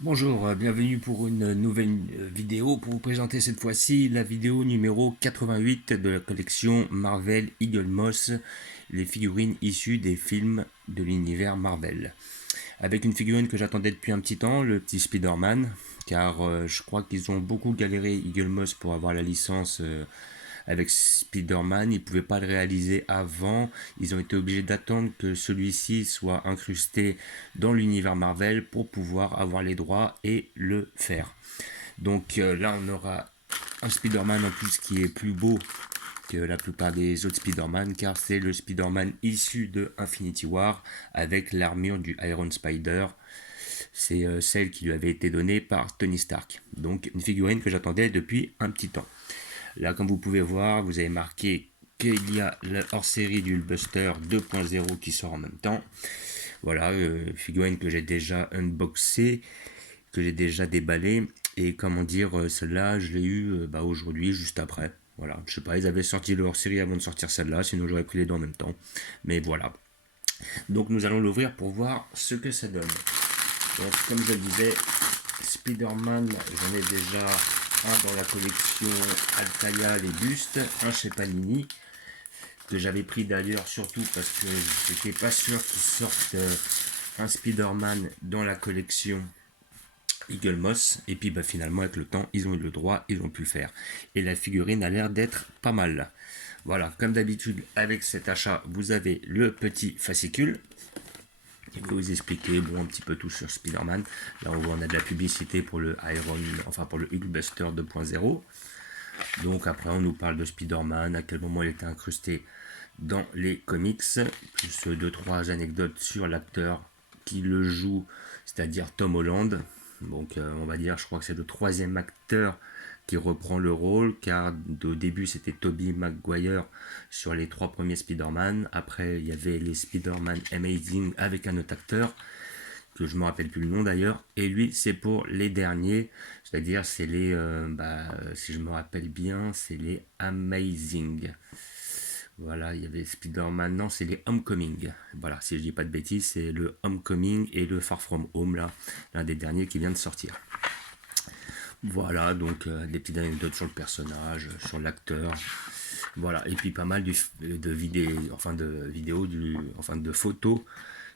Bonjour, bienvenue pour une nouvelle vidéo pour vous présenter cette fois-ci la vidéo numéro 88 de la collection Marvel Eagle Moss, les figurines issues des films de l'univers Marvel. Avec une figurine que j'attendais depuis un petit temps, le petit Spider-Man, car je crois qu'ils ont beaucoup galéré Eagle Moss pour avoir la licence avec Spider-Man. Ils ne pouvaient pas le réaliser avant. Ils ont été obligés d'attendre que celui-ci soit incrusté dans l'univers Marvel pour pouvoir avoir les droits et le faire. Donc là, on aura un Spider-Man en plus qui est plus beau que la plupart des autres Spider-Man, car c'est le Spider-Man issu de Infinity War avec l'armure du Iron Spider. C'est celle qui lui avait été donnée par Tony Stark. Donc une figurine que j'attendais depuis un petit temps. Là, comme vous pouvez voir, vous avez marqué qu'il y a la hors-série du Hulkbuster 2.0 qui sort en même temps. Voilà, figurine que j'ai déjà unboxé, que j'ai déjà déballé. Et comment dire, celle-là, je l'ai eu aujourd'hui, juste après. Voilà, je sais pas, ils avaient sorti leur série avant de sortir celle-là, sinon j'aurais pris les deux en même temps. Mais voilà. Donc nous allons l'ouvrir pour voir ce que ça donne. Donc comme je le disais, Spider-Man, j'en ai déjà un dans la collection Altaïa les bustes, un chez Panini, que j'avais pris d'ailleurs surtout parce que j'étais pas sûr qu'ils sortent un Spider-Man dans la collection Eagle Moss, et puis finalement avec le temps ils ont eu le droit, ils ont pu le faire, et la figurine a l'air d'être pas mal. Voilà, comme d'habitude avec cet achat vous avez le petit fascicule qui peut vous expliquer un petit peu tout sur Spider-Man. Là on voit on a de la publicité pour le pour le Hulkbuster 2.0. Donc après on nous parle de Spider-Man, à quel moment il était incrusté dans les comics, plus deux trois anecdotes sur l'acteur qui le joue, c'est-à-dire Tom Holland. Donc on va dire, je crois que c'est le troisième acteur qui reprend le rôle, car au début c'était Tobey Maguire sur les trois premiers Spider-Man. Après il y avait les Spider-Man Amazing avec un autre acteur que je me rappelle plus le nom d'ailleurs, et lui c'est pour les derniers, c'est-à-dire c'est les, si je me rappelle bien, c'est les Amazing. Voilà, il y avait Spider-Man, non, c'est les Homecoming. Voilà, si je dis pas de bêtises, c'est le Homecoming et le Far From Home, là, l'un des derniers qui vient de sortir. Voilà, donc des petites anecdotes sur le personnage, sur l'acteur. Voilà, et puis pas mal de vidéos, de photos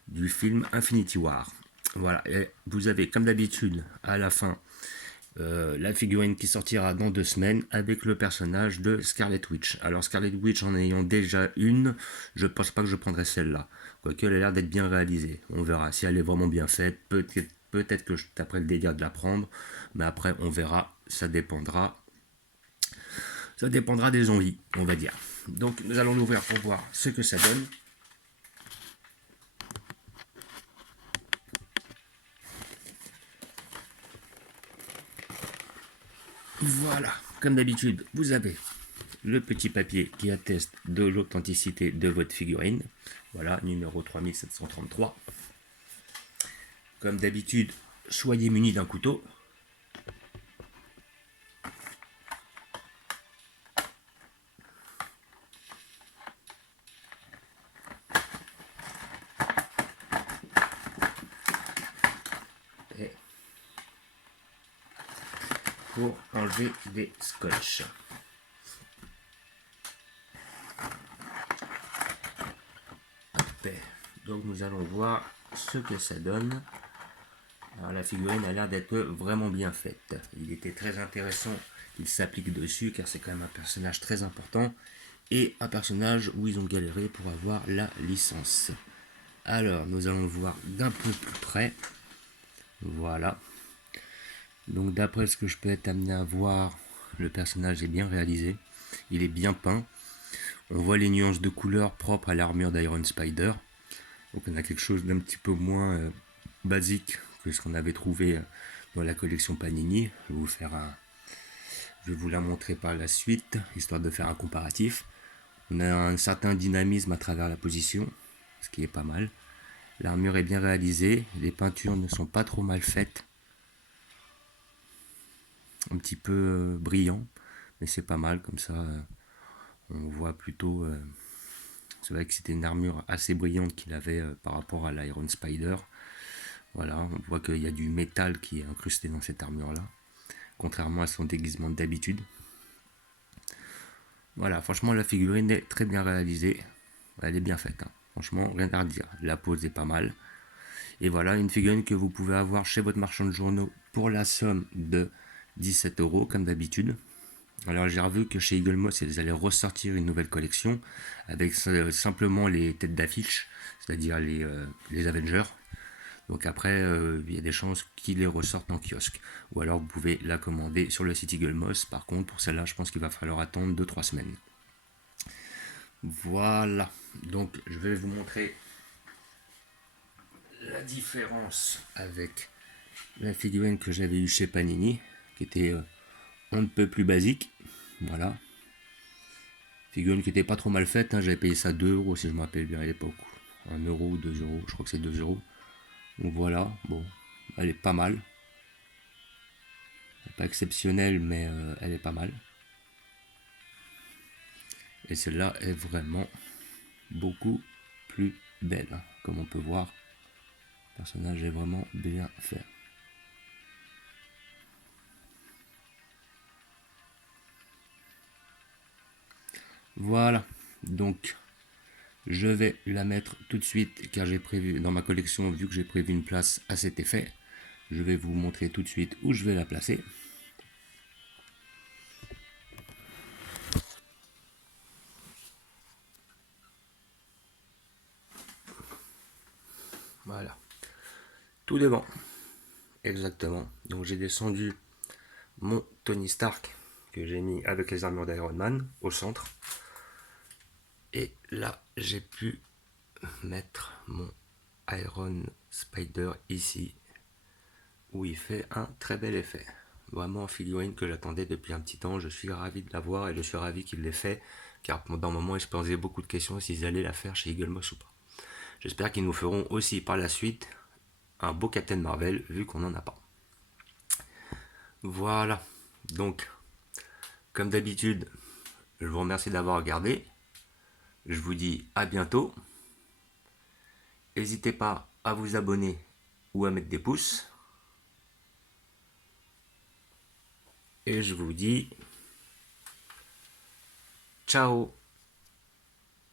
du film Infinity War. Voilà, et vous avez comme d'habitude à la fin la figurine qui sortira dans 2 semaines avec le personnage de Scarlet Witch. Alors Scarlet Witch en ayant déjà une, je pense pas que je prendrai celle-là. Quoique elle a l'air d'être bien réalisée. On verra si elle est vraiment bien faite. Peut-être que je taperai le délire de la prendre, mais après on verra. Ça dépendra. Ça dépendra des envies, on va dire. Donc nous allons l'ouvrir pour voir ce que ça donne. Voilà, comme d'habitude, vous avez le petit papier qui atteste de l'authenticité de votre figurine. Voilà, numéro 3733. Comme d'habitude, soyez munis d'un couteau. Et pour enlever des scotch. Donc nous allons voir ce que ça donne. Alors la figurine a l'air d'être vraiment bien faite. Il était très intéressant qu'il s'applique dessus car c'est quand même un personnage très important et un personnage où ils ont galéré pour avoir la licence. Alors nous allons le voir d'un peu plus près. Voilà. Donc d'après ce que je peux être amené à voir, le personnage est bien réalisé. Il est bien peint. On voit les nuances de couleurs propres à l'armure d'Iron Spider. Donc on a quelque chose d'un petit peu moins basique que ce qu'on avait trouvé dans la collection Panini. Je vais vous la montrer par la suite, histoire de faire un comparatif. On a un certain dynamisme à travers la position, ce qui est pas mal. L'armure est bien réalisée, les peintures ne sont pas trop mal faites. Un petit peu brillant, mais c'est pas mal comme ça. On voit plutôt. C'est vrai que c'était une armure assez brillante qu'il avait par rapport à l'Iron Spider. Voilà, on voit qu'il y a du métal qui est incrusté dans cette armure-là, contrairement à son déguisement d'habitude. Voilà, franchement, la figurine est très bien réalisée. Elle est bien faite, hein. Franchement, rien à redire. La pose est pas mal. Et voilà, une figurine que vous pouvez avoir chez votre marchand de journaux pour la somme de 17 € comme d'habitude. Alors j'ai revu que chez Eagle Moss, ils allaient ressortir une nouvelle collection avec simplement les têtes d'affiche, c'est-à-dire les Avengers. Donc après, il y a des chances qu'ils les ressortent en kiosque. Ou alors vous pouvez la commander sur le site Eagle Moss. Par contre, pour celle-là, je pense qu'il va falloir attendre 2-3 semaines. Voilà. Donc je vais vous montrer la différence avec la figurine que j'avais eue chez Panini, qui était on ne peut plus basique. Voilà. Figurine qui était pas trop mal faite, hein. J'avais payé ça 2 € si je me rappelle bien à l'époque. 1 € ou 2 €, je crois que c'est 2 €. Donc voilà, bon, elle est pas mal. Elle est pas exceptionnelle, mais elle est pas mal. Et celle-là est vraiment beaucoup plus belle, hein. Comme on peut voir, le personnage est vraiment bien fait. Voilà, donc je vais la mettre tout de suite car j'ai prévu dans ma collection, vu que j'ai prévu une place à cet effet, je vais vous montrer tout de suite où je vais la placer. Voilà, tout devant, exactement. Donc j'ai descendu mon Tony Stark que j'ai mis avec les armures d'Iron Man au centre. Et là, j'ai pu mettre mon Iron Spider ici, où il fait un très bel effet. Vraiment, figurine que j'attendais depuis un petit temps. Je suis ravi de l'avoir et je suis ravi qu'il l'ait fait, car pendant un moment, il se posait beaucoup de questions s'ils allaient la faire chez Eagle Moss ou pas. J'espère qu'ils nous feront aussi par la suite un beau Captain Marvel, vu qu'on n'en a pas. Voilà, donc, comme d'habitude, je vous remercie d'avoir regardé. Je vous dis à bientôt. N'hésitez pas à vous abonner ou à mettre des pouces. Et je vous dis ciao.